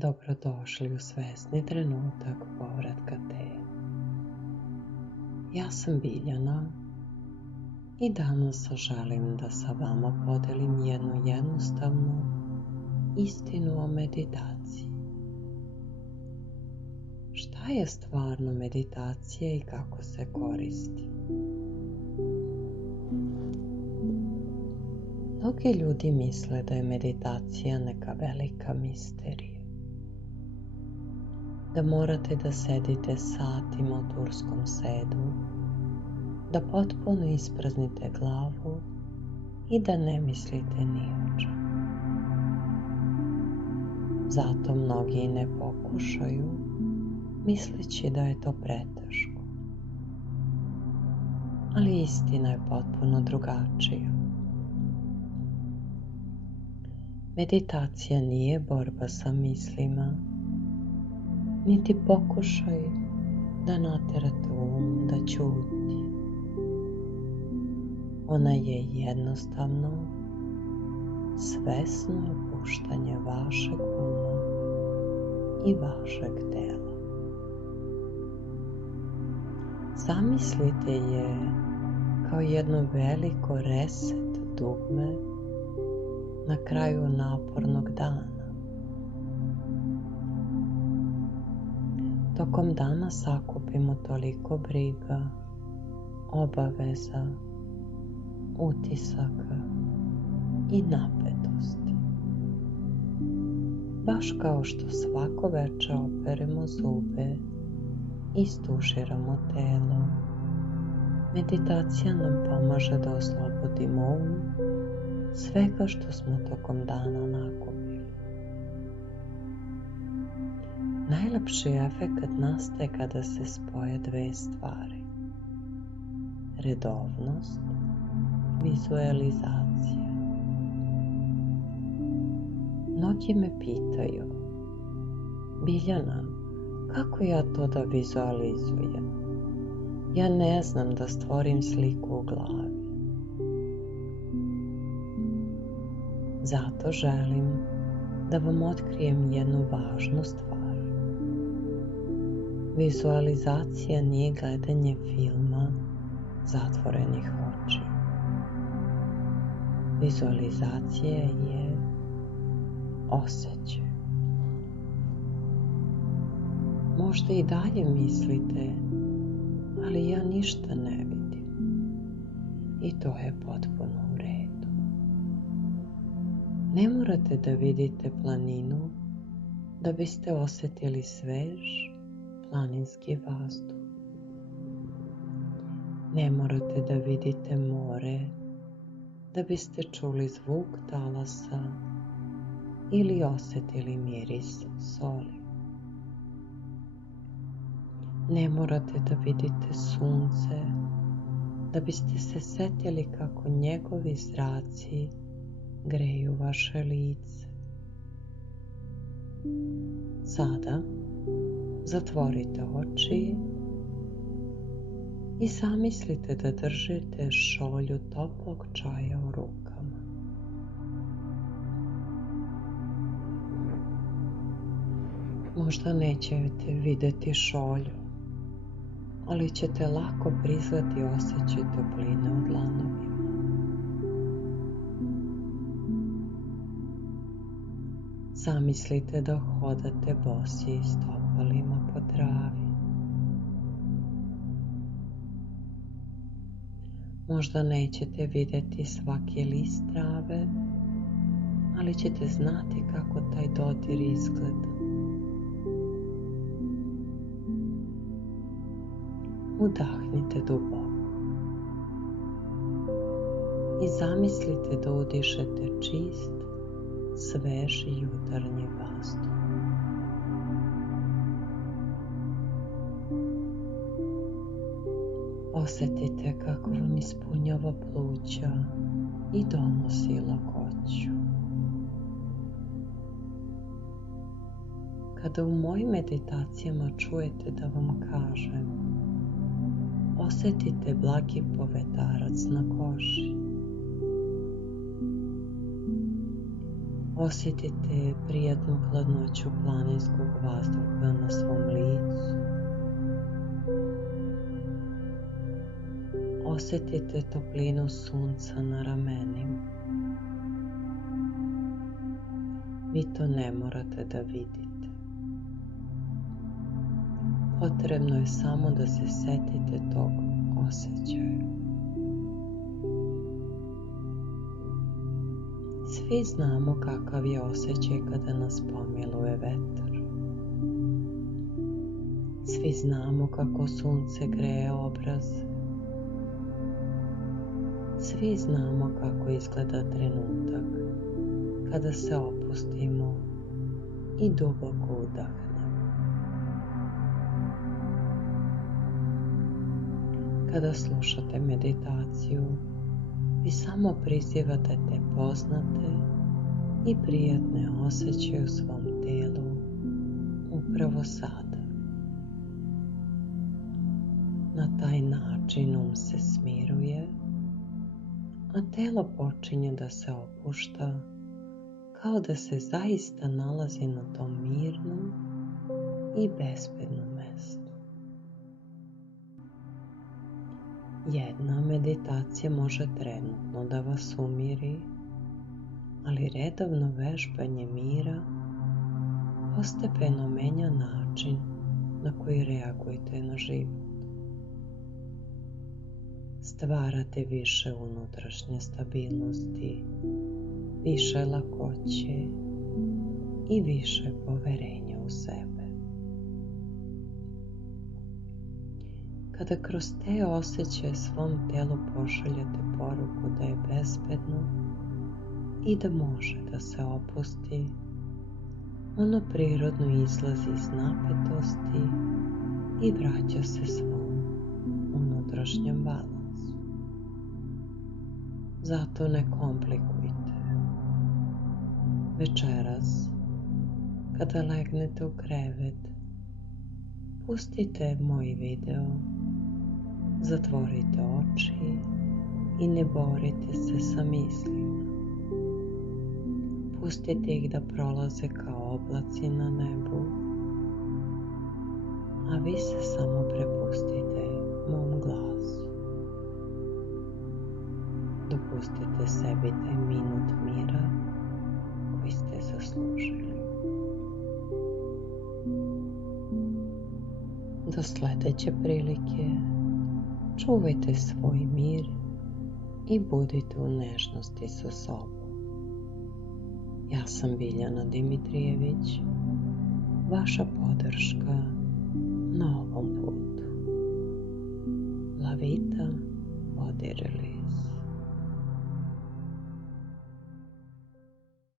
Dobrodošli u svesni trenutak povratka tela. Ja sam Biljana i danas želim da sa vama podelim jednu jednostavnu istinu o meditaciji. Šta je stvarno meditacija i kako se koristi? Mnogi ljudi misle da je meditacija neka velika misterija. Da morate da sedite satima u turskom sedlu, da potpuno ispraznite glavu i da ne mislite ni o čemu. Zato mnogi i ne pokušaju, misleći da je to preteško. Ali istina je potpuno drugačija. Meditacija nije borba sa mislima, niti pokušaj da naterate da ćuti. Ona je jednostavno svesno opuštanje vašeg uma i vašeg tela. Zamislite je kao jedno veliko reset dugme na kraju napornog dana. Tokom dana sakupimo toliko briga, obaveza, utisaka i napetosti. Baš kao što svako veče operemo zube i istuširamo telo, meditacija nam pomaže da oslobodimo um svega što smo tokom dana nakupili. Najlepši efekat nastaje kada se spoje dve stvari: redovnost i vizualizacija. Mnogi me pitaju: Biljana, kako ja to da vizualizujem? Ja ne znam da stvorim sliku u glavi. Zato želim da vam otkrijem jednu važnu stvar. Vizualizacija nije gledanje filma zatvorenih očiju. Vizualizacija je osjećaj. Možda i dalje mislite, ali ja ništa ne vidim. I to je potpuno u redu. Ne morate da vidite planinu da biste osjetili svež planinski vazduh. Ne morate da vidite more da biste čuli zvuk talasa ili osjetili miris soli. Ne morate da vidite sunce da biste se setili kako njegovi zraci greju vaše lice. Sada zatvorite oči i zamislite da držite šolju toplog čaja u rukama. Možda nećete vidjeti šolju, ali ćete lako priznati osjećaj topline u dlanovima. Zamislite da hodate bosi stopalima po travi. Možda nećete vidjeti svaki list trave, ali ćete znati kako taj dodir izgleda. Udahnite duboko i zamislite da udišete čist, svež jutarnji vazduh. Osjetite kako vam ispunjava pluća i donosi lakoću. Kada u mojim meditacijama čujete da vam kažem: osjetite blagi povetarac na koži, Osjetite prijatnu hladnoću planinskog vazduha na svom licu. Osjetite toplinu sunca na ramenima. Vi to ne morate da vidite. Potrebno je samo da se setite tog osjećaja. Svi znamo kakav je osjećaj kada nas pomiluje vetar. Svi znamo kako sunce greje obraz. Svi znamo kako izgleda trenutak kada se opustimo i duboko udahnemo. Kada slušate meditaciju, vi samo prizivate te poznate i prijatne osjećaje u svom telu upravo sada. Na taj način se smiruje, a telo počinje da se opušta kao da se zaista nalazi na tom mirnom i bezbednom mestu. Jedna meditacija može trenutno da vas umiri, ali redovno vežbanje mira postepeno menja način na koji reagujete na život. Stvarate više unutrašnje stabilnosti, više lakoće i više poverenja u sebe. Kada kroz te osjećaje svom telu pošaljete poruku da je bezbedno i da može da se opusti, ono prirodno izlazi iz napetosti i vraća se svom unutrašnjem balansu. Zato ne komplikujte. Večeras, kada legnete u krevet, pustite moj video, zatvorite oči i ne borite se sa mislima. Pustite ih da prolaze kao oblaci na nebu, a vi se samo prepustite mom glasu. Dopustite sebi taj minut mira koji ste zaslužili. Do sledeće prilike čuvajte svoj mir i budite u nežnosti sa sobom. Ja sam Biljana Dimitrijević, vaša podrška